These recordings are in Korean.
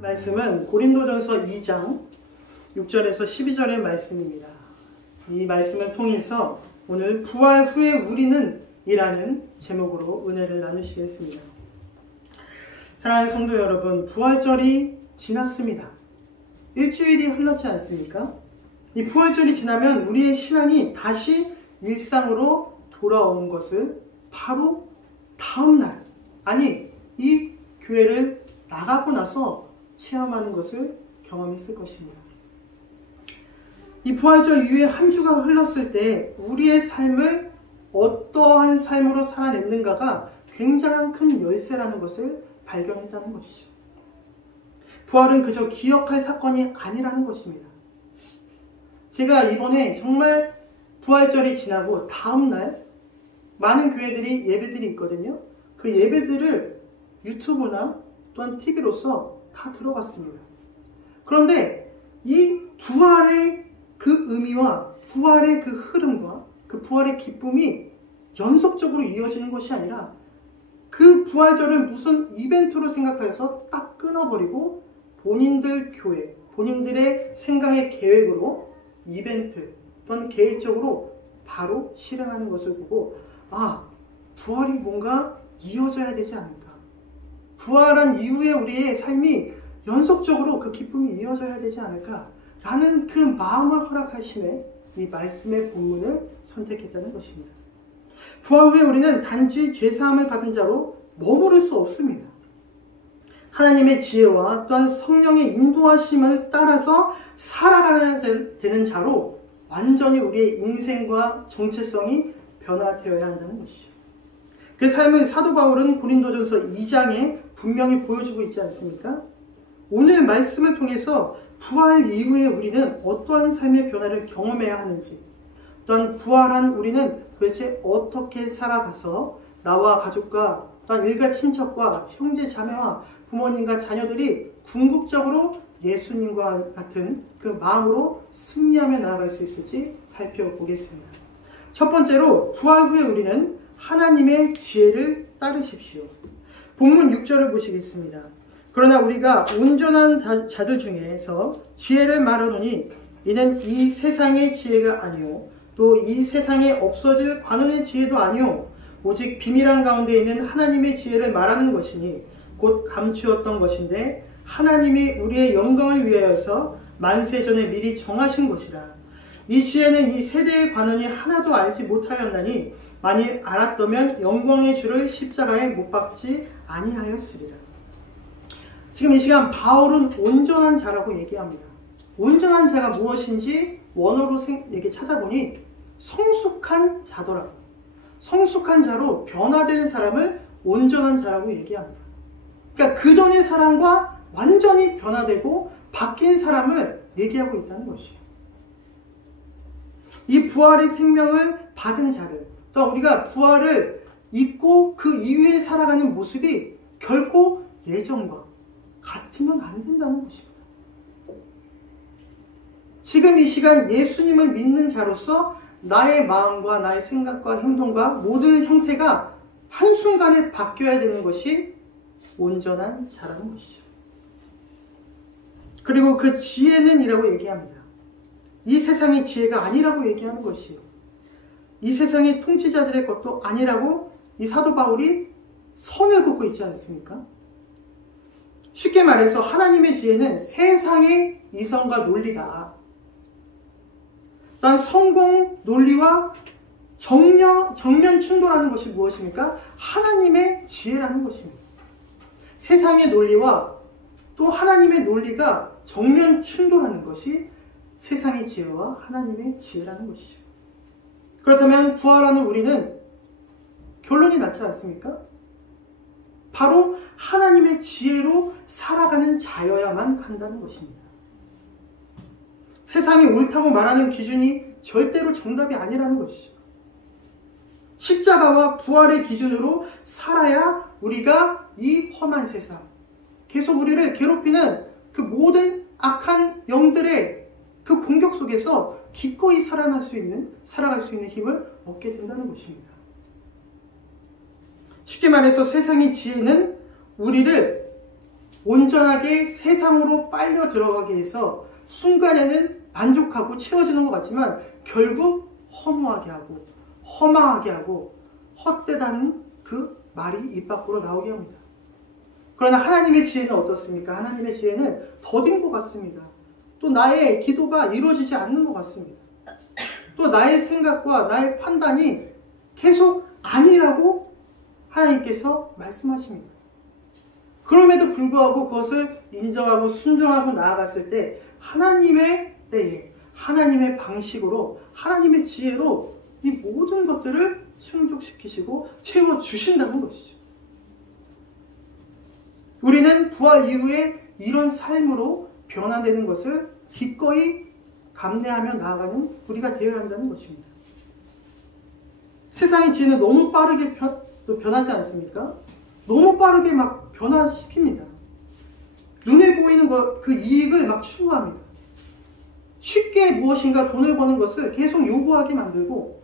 말씀은 고린도전서 2장 6절에서 12절의 말씀입니다. 이 말씀을 통해서 오늘 부활 후에 우리는 이라는 제목으로 은혜를 나누시겠습니다. 사랑하는 성도 여러분, 부활절이 지났습니다. 일주일이 흘렀지 않습니까? 이 부활절이 지나면 우리의 신앙이 다시 일상으로 돌아오는 것을 바로 다음날, 아니 이 교회를 나가고 나서 체험하는 것을 경험했을 것입니다. 이 부활절 이후에 한 주가 흘렀을 때 우리의 삶을 어떠한 삶으로 살아냈는가가 굉장한 큰 열쇠라는 것을 발견했다는 것이죠. 부활은 그저 기억할 사건이 아니라는 것입니다. 제가 이번에 정말 부활절이 지나고 다음날 많은 교회들이 예배들이 있거든요. 그 예배들을 유튜브나 또한 TV로서 다 들어봤습니다. 그런데 이 부활의 그 의미와 부활의 그 흐름과 그 부활의 기쁨이 연속적으로 이어지는 것이 아니라 그 부활절을 무슨 이벤트로 생각해서 딱 끊어버리고 본인들 교회, 본인들의 생각의 계획으로 이벤트 또는 계획적으로 바로 실행하는 것을 보고 부활이 뭔가 이어져야 되지 않을까. 부활한 이후에 우리의 삶이 연속적으로 그 기쁨이 이어져야 되지 않을까라는 그 마음을 허락하심에 이 말씀의 본문을 선택했다는 것입니다. 부활 후에 우리는 단지 죄사함을 받은 자로 머무를 수 없습니다. 하나님의 지혜와 또한 성령의 인도하심을 따라서 살아가야 되는 자로 완전히 우리의 인생과 정체성이 변화되어야 한다는 것이죠. 그 삶을 사도 바울은 고린도전서 2장에 분명히 보여주고 있지 않습니까? 오늘 말씀을 통해서 부활 이후에 우리는 어떠한 삶의 변화를 경험해야 하는지, 또한 부활한 우리는 도대체 어떻게 살아가서 나와 가족과 또한 일가 친척과 형제 자매와 부모님과 자녀들이 궁극적으로 예수님과 같은 그 마음으로 승리하며 나아갈 수 있을지 살펴보겠습니다. 첫 번째로 부활 후에 우리는 하나님의 지혜를 따르십시오. 본문 6절을 보시겠습니다. 그러나 우리가 온전한 자들 중에서 지혜를 말하노니 이는 이 세상의 지혜가 아니요 또 이 세상에 없어질 관원의 지혜도 아니요 오직 비밀한 가운데 있는 하나님의 지혜를 말하는 것이니 곧 감추었던 것인데 하나님이 우리의 영광을 위하여서 만세 전에 미리 정하신 것이라. 이 지혜는 이 세대의 관원이 하나도 알지 못하였나니 만일 알았더면 영광의 주를 십자가에 못 박지 아니하였으리라. 지금 이 시간 바울은 온전한 자라고 얘기합니다. 온전한 자가 무엇인지 원어로 찾아보니 성숙한 자더라고요. 성숙한 자로 변화된 사람을 온전한 자라고 얘기합니다. 그러니까 그 전의 사람과 완전히 변화되고 바뀐 사람을 얘기하고 있다는 것이에요. 이 부활의 생명을 받은 자들, 또 우리가 부활을 입고 그 이후에 살아가는 모습이 결코 예전과 같으면 안 된다는 것입니다. 지금 이 시간 예수님을 믿는 자로서 나의 마음과 나의 생각과 행동과 모든 형태가 한순간에 바뀌어야 되는 것이 온전한 자라는 것이죠. 그리고 그 지혜는 이라고 얘기합니다. 이 세상의 지혜가 아니라고 얘기하는 것이에요. 이 세상의 통치자들의 것도 아니라고 이 사도 바울이 선을 긋고 있지 않습니까? 쉽게 말해서 하나님의 지혜는 세상의 이성과 논리다. 또한 성공 논리와 정면 충돌하는 것이 무엇입니까? 하나님의 지혜라는 것입니다. 세상의 논리와 또 하나님의 논리가 정면 충돌하는 것이 세상의 지혜와 하나님의 지혜라는 것이죠. 그렇다면 부활하는 우리는 결론이 났지 않습니까? 바로 하나님의 지혜로 살아가는 자여야만 한다는 것입니다. 세상이 옳다고 말하는 기준이 절대로 정답이 아니라는 것이죠. 십자가와 부활의 기준으로 살아야 우리가 이 험한 세상, 계속 우리를 괴롭히는 그 모든 악한 영들의 그 공격 속에서 기꺼이 살아갈 수 있는 힘을 얻게 된다는 것입니다. 쉽게 말해서 세상의 지혜는 우리를 온전하게 세상으로 빨려 들어가기 위해서 순간에는 만족하고 채워지는 것 같지만 결국 허무하게 하고 허망하게 하고 헛되다는 그 말이 입 밖으로 나오게 합니다. 그러나 하나님의 지혜는 어떻습니까? 하나님의 지혜는 더딘 것 같습니다. 또 나의 기도가 이루어지지 않는 것 같습니다. 또 나의 생각과 나의 판단이 계속 아니라고 하나님께서 말씀하십니다. 그럼에도 불구하고 그것을 인정하고 순종하고 나아갔을 때 하나님의 때에 하나님의 방식으로 하나님의 지혜로 이 모든 것들을 충족시키시고 채워주신다는 것이죠. 우리는 부활 이후에 이런 삶으로 변화되는 것을 기꺼이 감내하며 나아가는 우리가 되어야 한다는 것입니다. 세상의 지혜는 너무 빠르게 변하지 않습니까? 너무 빠르게 막 변화시킵니다. 눈에 보이는 그 이익을 막 추구합니다. 쉽게 무엇인가 돈을 버는 것을 계속 요구하게 만들고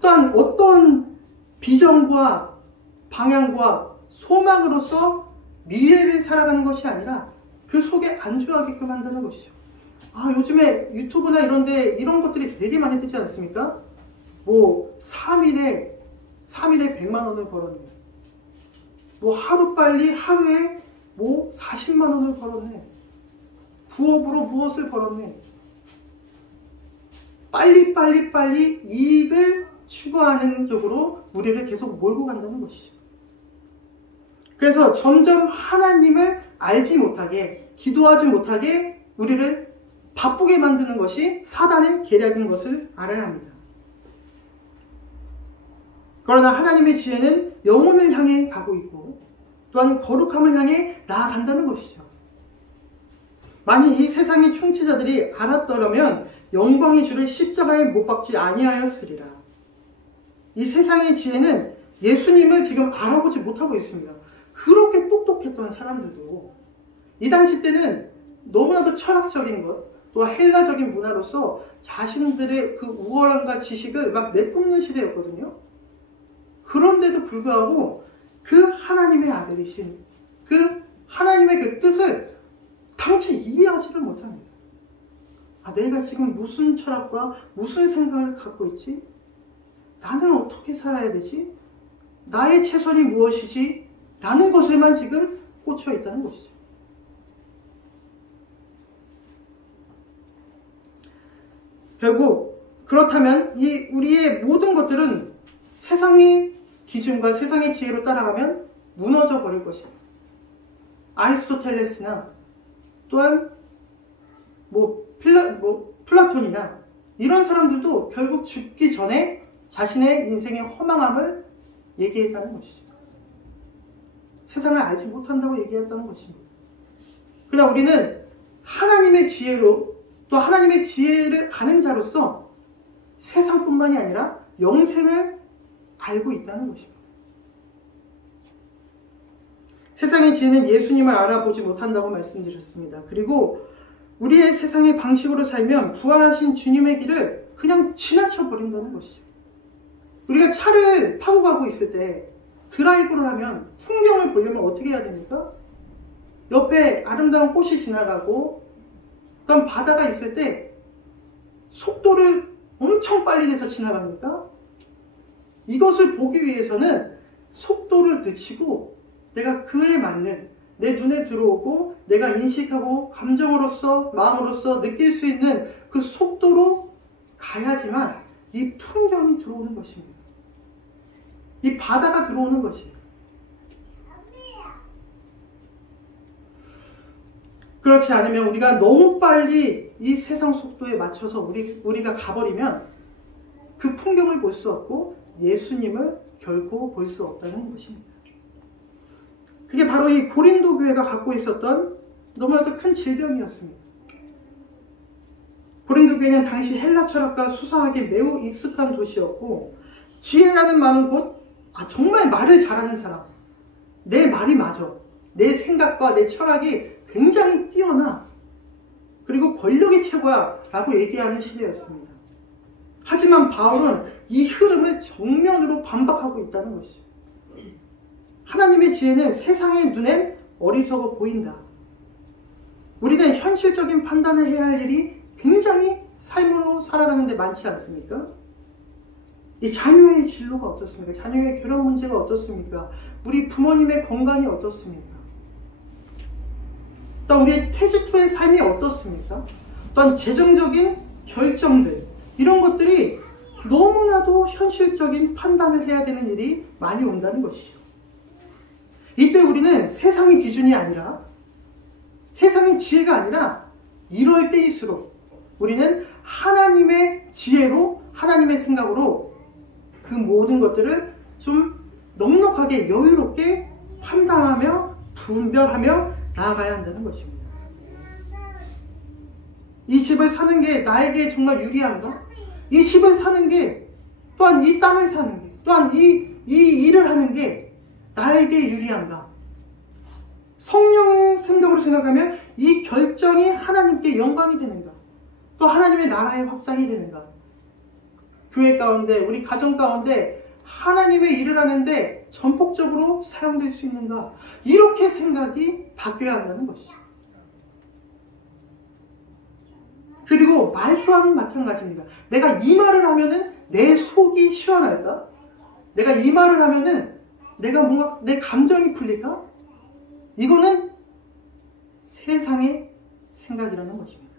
또한 어떤 비전과 방향과 소망으로서 미래를 살아가는 것이 아니라 그 속에 안주하게끔 한다는 것이죠. 요즘에 유튜브나 이런데 이런 것들이 되게 많이 뜨지 않습니까? 뭐 3일에 100만 원을 벌었네. 뭐 하루빨리 하루에 뭐 40만 원을 벌었네. 부업으로 무엇을 벌었네. 빨리 이익을 추구하는 쪽으로 우리를 계속 몰고 간다는 것이죠. 그래서 점점 하나님을 알지 못하게, 기도하지 못하게 우리를 바쁘게 만드는 것이 사단의 계략인 것을 알아야 합니다. 그러나 하나님의 지혜는 영혼을 향해 가고 있고 또한 거룩함을 향해 나아간다는 것이죠. 만일 이 세상의 충치자들이 알았더라면 영광의 주를 십자가에 못 박지 아니하였으리라. 이 세상의 지혜는 예수님을 지금 알아보지 못하고 있습니다. 그렇게 똑똑했던 사람들도 이 당시 때는 너무나도 철학적인 것, 또 헬라적인 문화로서 자신들의 그 우월함과 지식을 막 내뿜는 시대였거든요. 그런데도 불구하고 그 하나님의 아들이신 그 하나님의 그 뜻을 당최 이해하지를 못합니다. 내가 지금 무슨 철학과 무슨 생각을 갖고 있지? 나는 어떻게 살아야 되지? 나의 최선이 무엇이지? 라는 것에만 지금 꽂혀 있다는 것이죠. 결국 그렇다면 이 우리의 모든 것들은 세상의 기준과 세상의 지혜로 따라가면 무너져 버릴 것입니다. 아리스토텔레스나 또한 플라톤이나 이런 사람들도 결국 죽기 전에 자신의 인생의 허망함을 얘기했다는 것이죠. 세상을 알지 못한다고 얘기했다는 것입니다. 그냥 우리는 하나님의 지혜로 또 하나님의 지혜를 아는 자로서 세상뿐만이 아니라 영생을 알고 있다는 것입니다. 세상의 지혜는 예수님을 알아보지 못한다고 말씀드렸습니다. 그리고 우리의 세상의 방식으로 살면 부활하신 주님의 길을 그냥 지나쳐 버린다는 것이죠. 우리가 차를 타고 가고 있을 때 드라이브를 하면 풍경을 보려면 어떻게 해야 됩니까? 옆에 아름다운 꽃이 지나가고 어떤 바다가 있을 때 속도를 엄청 빨리 내서 지나갑니까? 이것을 보기 위해서는 속도를 늦추고 내가 그에 맞는 내 눈에 들어오고 내가 인식하고 감정으로서 마음으로서 느낄 수 있는 그 속도로 가야지만 이 풍경이 들어오는 것입니다. 이 바다가 들어오는 것이에요. 그렇지 않으면 우리가 너무 빨리 이 세상 속도에 맞춰서 우리가 가버리면 그 풍경을 볼 수 없고 예수님을 결코 볼 수 없다는 것입니다. 그게 바로 이 고린도 교회가 갖고 있었던 너무나도 큰 질병이었습니다. 고린도 교회는 당시 헬라 철학과 수사학에 매우 익숙한 도시였고 지혜라는 말은 곧 정말 말을 잘하는 사람, 내 말이 맞아, 내 생각과 내 철학이 굉장히 뛰어나, 그리고 권력이 최고야 라고 얘기하는 시대였습니다. 하지만 바울은 이 흐름을 정면으로 반박하고 있다는 것이죠. 하나님의 지혜는 세상의 눈엔 어리석어 보인다. 우리는 현실적인 판단을 해야 할 일이 굉장히 삶으로 살아가는 데 많지 않습니까? 이 자녀의 진로가 어떻습니까? 자녀의 결혼 문제가 어떻습니까? 우리 부모님의 건강이 어떻습니까? 또 우리의 퇴직 후의 삶이 어떻습니까? 또한 재정적인 결정들, 이런 것들이 너무나도 현실적인 판단을 해야 되는 일이 많이 온다는 것이죠. 이때 우리는 세상의 기준이 아니라, 세상의 지혜가 아니라, 이럴 때일수록 우리는 하나님의 지혜로, 하나님의 생각으로 그 모든 것들을 좀 넉넉하게 여유롭게 판단하며 분별하며 나아가야 한다는 것입니다. 이 집을 사는 게 나에게 정말 유리한가? 이 집을 사는 게, 또한 이 땅을 사는 게, 또한 이 일을 하는 게 나에게 유리한가? 성령의 생각으로 생각하면 이 결정이 하나님께 영광이 되는가? 또 하나님의 나라의 확장이 되는가? 교회 가운데, 우리 가정 가운데 하나님의 일을 하는데 전폭적으로 사용될 수 있는가? 이렇게 생각이 바뀌어야 한다는 것이죠. 그리고 말 또한 마찬가지입니다. 내가 이 말을 하면은 내 속이 시원할까? 내가 이 말을 하면은 내가 뭔가 내 감정이 풀릴까? 이거는 세상의 생각이라는 것입니다.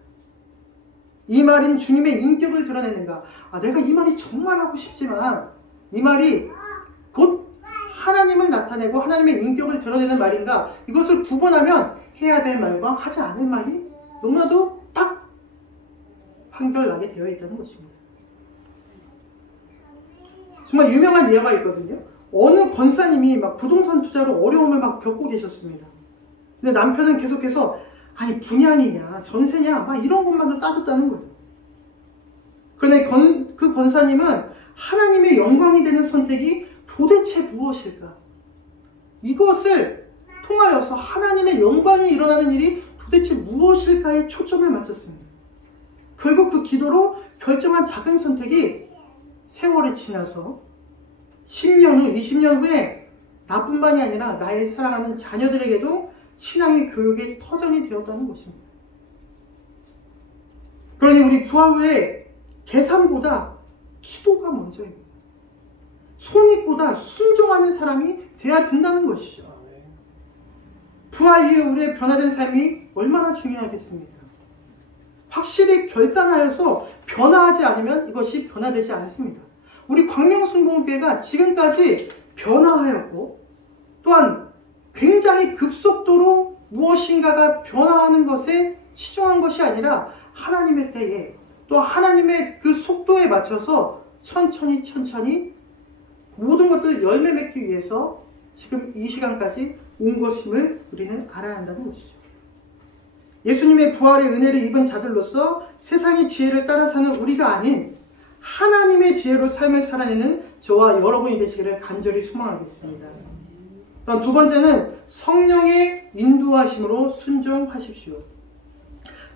이 말인 주님의 인격을 드러내는가? 내가 이 말이 정말 하고 싶지만 이 말이 곧 하나님을 나타내고 하나님의 인격을 드러내는 말인가? 이것을 구분하면 해야 될 말과 하지 않을 말이 너무나도 딱 판결나게 되어 있다는 것입니다. 정말 유명한 예가 있거든요. 어느 권사님이 막 부동산 투자로 어려움을 막 겪고 계셨습니다. 근데 남편은 계속해서 아니 분양이냐 전세냐 막 이런 것만 따졌다는 거예요. 그런데 그 권사님은 하나님의 영광이 되는 선택이 도대체 무엇일까? 이것을 통하여서 하나님의 영광이 일어나는 일이 도대체 무엇일까에 초점을 맞췄습니다. 결국 그 기도로 결정한 작은 선택이 세월이 지나서 10년 후, 20년 후에 나뿐만이 아니라 나의 사랑하는 자녀들에게도 신앙의 교육의 터전이 되었다는 것입니다. 그러니 우리 부활 후에 계산보다 기도가 먼저입니다. 손익보다 순종하는 사람이 돼야 된다는 것이죠. 부활 이후에 우리의 변화된 삶이 얼마나 중요하겠습니까? 확실히 결단하여서 변화하지 않으면 이것이 변화되지 않습니다. 우리 광명순복음교회가 지금까지 변화하였고 또한 굉장히 급속도로 무엇인가가 변화하는 것에 치중한 것이 아니라 하나님의 때에 또 하나님의 그 속도에 맞춰서 천천히 모든 것들을 열매 맺기 위해서 지금 이 시간까지 온 것임을 우리는 알아야 한다는 것이죠. 예수님의 부활의 은혜를 입은 자들로서 세상의 지혜를 따라 사는 우리가 아닌 하나님의 지혜로 삶을 살아내는 저와 여러분이 되시기를 간절히 소망하겠습니다. 또한 두 번째는 성령의 인도하심으로 순종하십시오.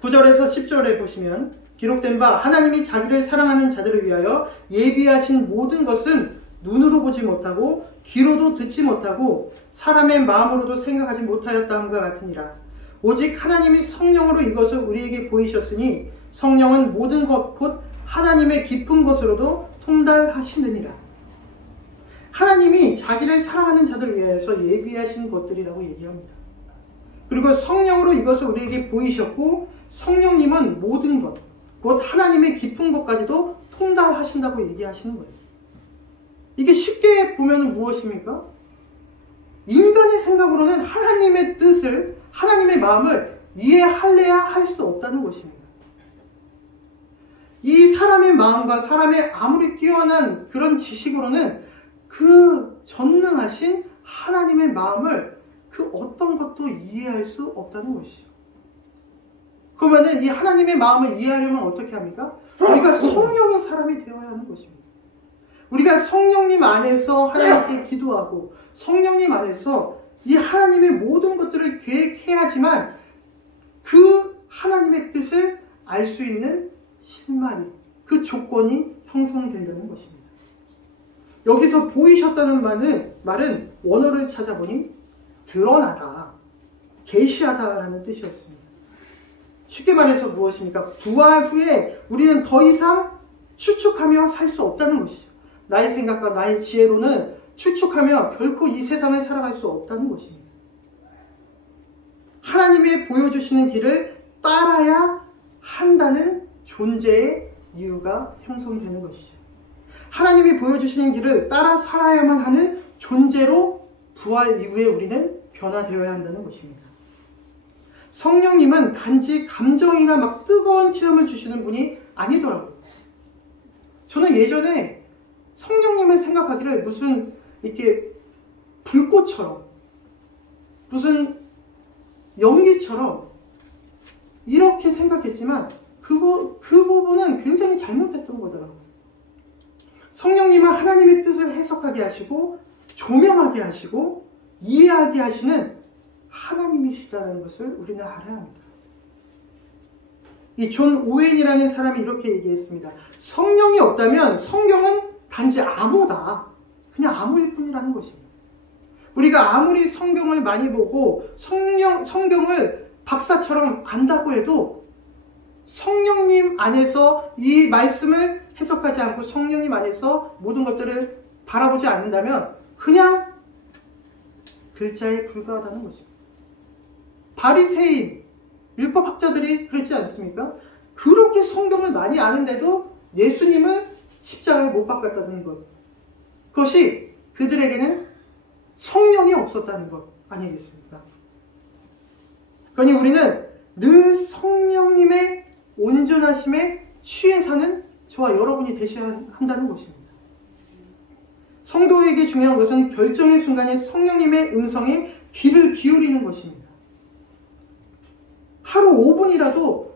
9절에서 10절에 보시면 기록된 바 하나님이 자기를 사랑하는 자들을 위하여 예비하신 모든 것은 눈으로 보지 못하고 귀로도 듣지 못하고 사람의 마음으로도 생각하지 못하였다함과 같으니라. 오직 하나님이 성령으로 이것을 우리에게 보이셨으니 성령은 모든 것 곧 하나님의 깊은 것으로도 통달하시느니라. 하나님이 자기를 사랑하는 자들을 위해서 예비하신 것들이라고 얘기합니다. 그리고 성령으로 이것을 우리에게 보이셨고 성령님은 모든 것 곧 하나님의 깊은 것까지도 통달하신다고 얘기하시는 거예요. 이게 쉽게 보면 무엇입니까? 인간의 생각으로는 하나님의 뜻을, 하나님의 마음을 이해할래야 할 수 없다는 것입니다. 이 사람의 마음과 사람의 아무리 뛰어난 그런 지식으로는 그 전능하신 하나님의 마음을 그 어떤 것도 이해할 수 없다는 것이죠. 그러면은 이 하나님의 마음을 이해하려면 어떻게 합니까? 우리가 성령의 사람이 되어야 하는 것입니다. 우리가 성령님 안에서 하나님께 기도하고 성령님 안에서 이 하나님의 모든 것들을 계획해야지만 그 하나님의 뜻을 알 수 있는 실마리, 그 조건이 형성된다는 것입니다. 여기서 보이셨다는 말은 원어를 찾아보니 드러나다, 계시하다라는 뜻이었습니다. 쉽게 말해서 무엇입니까? 부활 후에 우리는 더 이상 추측하며 살 수 없다는 것이죠. 나의 생각과 나의 지혜로는 추측하며 결코 이 세상을 살아갈 수 없다는 것입니다. 하나님이 보여주시는 길을 따라야 한다는 존재의 이유가 형성되는 것이죠. 하나님이 보여주시는 길을 따라 살아야만 하는 존재로 부활 이후에 우리는 변화되어야 한다는 것입니다. 성령님은 단지 감정이나 막 뜨거운 체험을 주시는 분이 아니더라고요. 저는 예전에 성령님을 생각하기를 무슨 이렇게 불꽃처럼, 무슨 연기처럼 이렇게 생각했지만 그 부분은 굉장히 잘못됐던 거더라고요. 성령님은 하나님의 뜻을 해석하게 하시고 조명하게 하시고 이해하게 하시는 하나님이시다는 것을 우리는 알아야 합니다. 이 존 오웬이라는 사람이 이렇게 얘기했습니다. 성령이 없다면 성경은 단지 암호다. 그냥 암호일 뿐이라는 것입니다. 우리가 아무리 성경을 많이 보고 성경을 박사처럼 안다고 해도 성령님 안에서 이 말씀을 해석하지 않고 성령님 안에서 모든 것들을 바라보지 않는다면 그냥 글자에 불과하다는 것입니다. 바리새인, 율법학자들이 그랬지 않습니까? 그렇게 성경을 많이 아는데도 예수님을 십자가에 못 박았다는 것. 그것이 그들에게는 성령이 없었다는 것 아니겠습니까? 그러니 우리는 늘 성령님의 온전하심에 취해 사는 저와 여러분이 되셔야 한다는 것입니다. 성도에게 중요한 것은 결정의 순간에 성령님의 음성에 귀를 기울이는 것입니다. 하루 5분이라도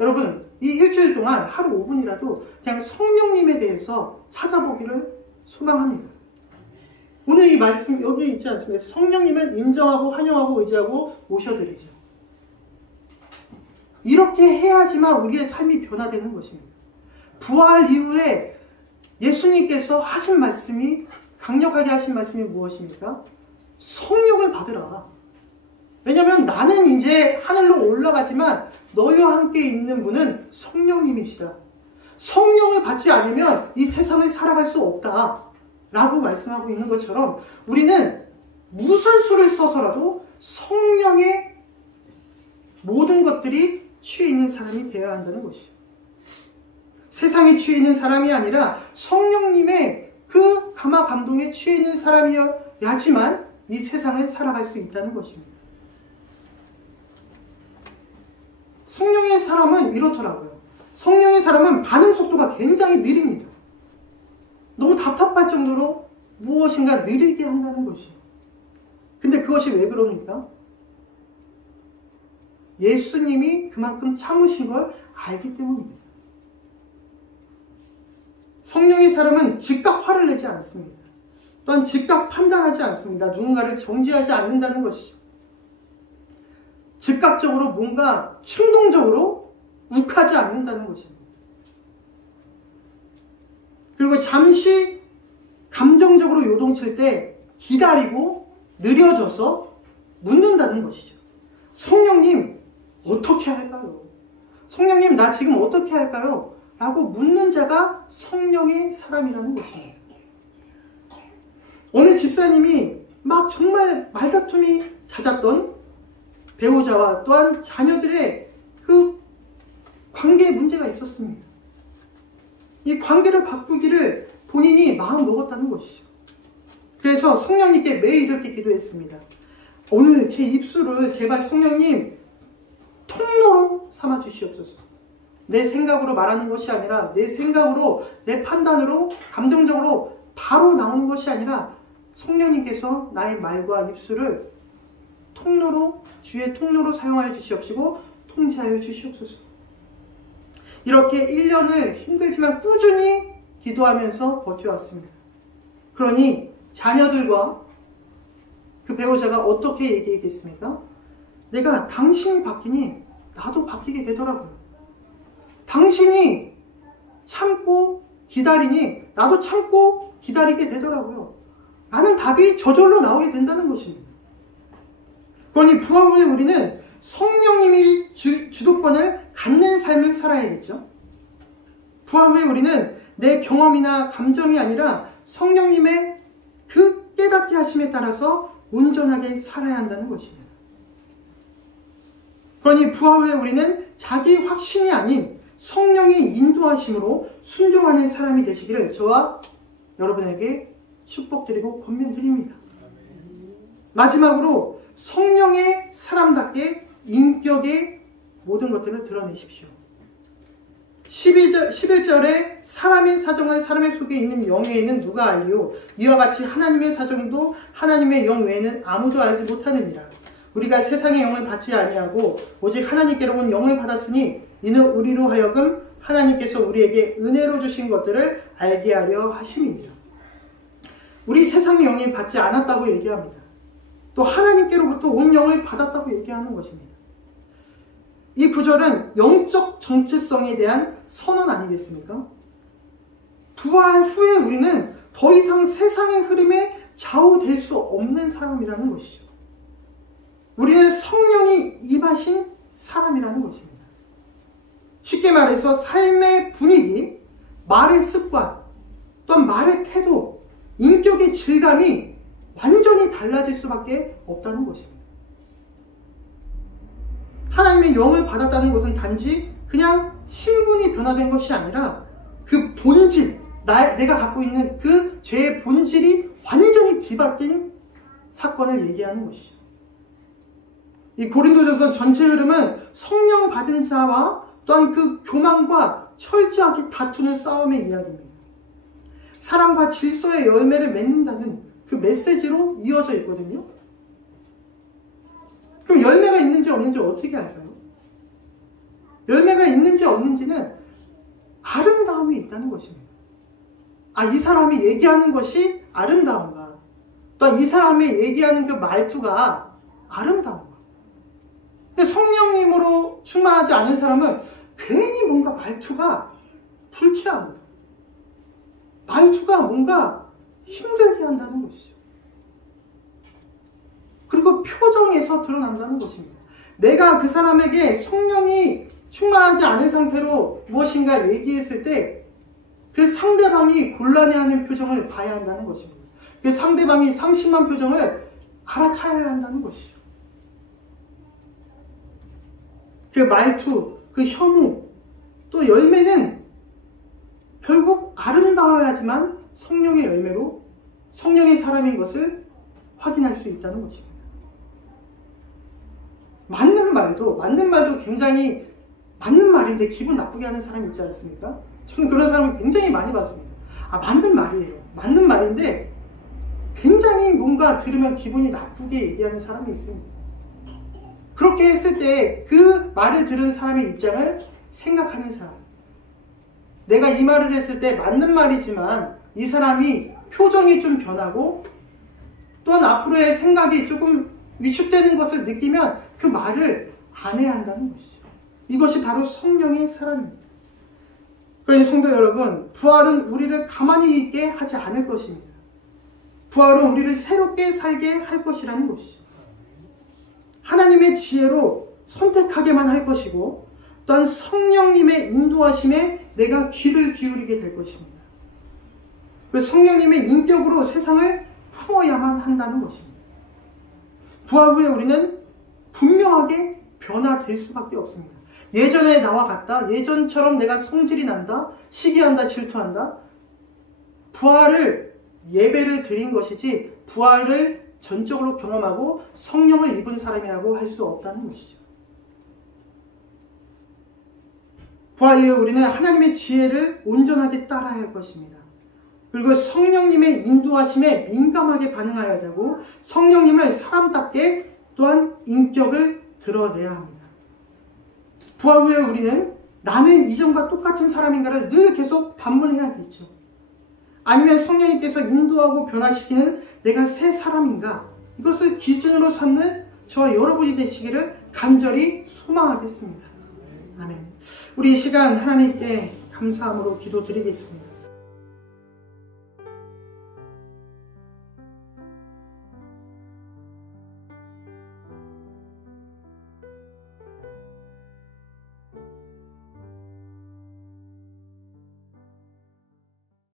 여러분 이 일주일 동안 하루 5분이라도 그냥 성령님에 대해서 찾아보기를 소망합니다. 오늘 이 말씀 여기 있지 않습니까? 성령님을 인정하고 환영하고 의지하고 모셔드리죠. 이렇게 해야지만 우리의 삶이 변화되는 것입니다. 부활 이후에 예수님께서 하신 말씀이 강력하게 하신 말씀이 무엇입니까? 성령을 받으라. 왜냐하면 나는 이제 하늘로 올라가지만 너희와 함께 있는 분은 성령님이시다. 성령을 받지 않으면 이 세상을 살아갈 수 없다 라고 말씀하고 있는 것처럼 우리는 무슨 수를 써서라도 성령의 모든 것들이 취해 있는 사람이 되어야 한다는 것이죠. 세상에 취해 있는 사람이 아니라 성령님의 그 감화 감동에 취해 있는 사람이어야지만 이 세상을 살아갈 수 있다는 것입니다. 성령의 사람은 이렇더라고요. 성령의 사람은 반응 속도가 굉장히 느립니다. 너무 답답할 정도로 무엇인가 느리게 한다는 것이에요. 근데 그것이 왜 그럽니까? 예수님이 그만큼 참으신 걸 알기 때문입니다. 성령의 사람은 즉각 화를 내지 않습니다. 또한 즉각 판단하지 않습니다. 누군가를 정죄하지 않는다는 것이죠. 즉각적으로 뭔가 충동적으로 욱하지 않는다는 것입니다. 그리고 잠시 감정적으로 요동칠 때 기다리고 느려져서 묻는다는 것이죠. 성령님 어떻게 할까요? 성령님 나 지금 어떻게 할까요? 라고 묻는 자가 성령의 사람이라는 것입니다. 어느 집사님이 막 정말 말다툼이 잦았던 배우자와 또한 자녀들의 그 관계에 문제가 있었습니다. 이 관계를 바꾸기를 본인이 마음 먹었다는 것이죠. 그래서 성령님께 매일 이렇게 기도했습니다. 오늘 제 입술을 제발 성령님 통로로 삼아 주시옵소서. 내 생각으로 말하는 것이 아니라 내 생각으로 내 판단으로 감정적으로 바로 나오는 것이 아니라 성령님께서 나의 말과 입술을 통로로 주의 통로로 사용하여 주시옵시고 통제하여 주시옵소서. 이렇게 1년을 힘들지만 꾸준히 기도하면서 버텨왔습니다. 그러니 자녀들과 그 배우자가 어떻게 얘기했겠습니까? 내가 당신이 바뀌니 나도 바뀌게 되더라고요. 당신이 참고 기다리니 나도 참고 기다리게 되더라고요. 라는 답이 저절로 나오게 된다는 것입니다. 그러니 부활 후에 우리는 성령님이 주도권을 갖는 삶을 살아야겠죠. 부활 후에 우리는 내 경험이나 감정이 아니라 성령님의 그 깨닫게 하심에 따라서 온전하게 살아야 한다는 것입니다. 그러니 부활 후에 우리는 자기 확신이 아닌 성령의 인도하심으로 순종하는 사람이 되시기를 저와 여러분에게 축복드리고 권면드립니다. 마지막으로 성령의 사람답게 인격의 모든 것들을 드러내십시오. 11절에 사람의 사정을 사람의 속에 있는 영 외에는 누가 알리요? 이와 같이 하나님의 사정도 하나님의 영 외에는 아무도 알지 못하느니라. 우리가 세상의 영을 받지 아니하고 오직 하나님께로 온 영을 받았으니 이는 우리로 하여금 하나님께서 우리에게 은혜로 주신 것들을 알게 하려 하심이니라. 우리 세상의 영이 받지 않았다고 얘기합니다. 또 하나님께로부터 온 영을 받았다고 얘기하는 것입니다. 이 구절은 영적 정체성에 대한 선언 아니겠습니까? 부활 후에 우리는 더 이상 세상의 흐름에 좌우될 수 없는 사람이라는 것이죠. 우리는 성령이 임하신 사람이라는 것입니다. 쉽게 말해서 삶의 분위기, 말의 습관, 또한 말의 태도, 인격의 질감이 완전히 달라질 수밖에 없다는 것입니다. 하나님의 영을 받았다는 것은 단지 그냥 신분이 변화된 것이 아니라 그 본질, 내가 갖고 있는 그 죄의 본질이 완전히 뒤바뀐 사건을 얘기하는 것이죠. 이 고린도전서 전체 흐름은 성령 받은 자와 또한 그 교만과 철저하게 다투는 싸움의 이야기입니다. 사랑과 질서의 열매를 맺는다는 그 메시지로 이어져 있거든요. 그럼 열매가 있는지 없는지 어떻게 알까요? 열매가 있는지 없는지는 아름다움이 있다는 것입니다. 이 사람이 얘기하는 것이 아름다운가? 또한 이 사람이 얘기하는 그 말투가 아름다운가? 근데 성령님으로 충만하지 않은 사람은 괜히 뭔가 말투가 불쾌합니다. 말투가 뭔가 힘들게 한다는 것이죠. 그리고 표정에서 드러난다는 것입니다. 내가 그 사람에게 성령이 충만하지 않은 상태로 무엇인가 얘기했을 때 그 상대방이 곤란해하는 표정을 봐야 한다는 것입니다. 그 상대방이 상심한 표정을 알아차려야 한다는 것이죠. 그 말투, 그 혐오, 또 열매는 결국 아름다워야지만 성령의 열매로 성령의 사람인 것을 확인할 수 있다는 것입니다. 맞는 말도 굉장히 맞는 말인데 기분 나쁘게 하는 사람이 있지 않습니까? 저는 그런 사람을 굉장히 많이 봤습니다. 맞는 말이에요. 맞는 말인데 굉장히 뭔가 들으면 기분이 나쁘게 얘기하는 사람이 있습니다. 그렇게 했을 때 그 말을 들은 사람의 입장을 생각하는 사람. 내가 이 말을 했을 때 맞는 말이지만 이 사람이 표정이 좀 변하고 또한 앞으로의 생각이 조금 위축되는 것을 느끼면 그 말을 안 해야 한다는 것이죠. 이것이 바로 성령의 사람입니다. 그러니 성도 여러분, 부활은 우리를 가만히 있게 하지 않을 것입니다. 부활은 우리를 새롭게 살게 할 것이라는 것이죠. 하나님의 지혜로 선택하게만 할 것이고 또한 성령님의 인도하심에 내가 귀를 기울이게 될 것입니다. 성령님의 인격으로 세상을 품어야만 한다는 것입니다. 부활 후에 우리는 분명하게 변화될 수밖에 없습니다. 예전의 나와 같다. 예전처럼 내가 성질이 난다. 시기한다. 질투한다. 부활을 예배를 드린 것이지 부활을 전적으로 경험하고 성령을 입은 사람이라고 할 수 없다는 것이죠. 부활 이후에 우리는 하나님의 지혜를 온전하게 따라야 할 것입니다. 그리고 성령님의 인도하심에 민감하게 반응해야 되고 성령님을 사람답게 또한 인격을 드러내야 합니다. 부활 후에 우리는 나는 이전과 똑같은 사람인가를 늘 계속 반문해야겠죠. 아니면 성령님께서 인도하고 변화시키는 내가 새 사람인가, 이것을 기준으로 삼는 저와 여러분이 되시기를 간절히 소망하겠습니다. 아멘. 우리 이 시간 하나님께 감사함으로 기도드리겠습니다.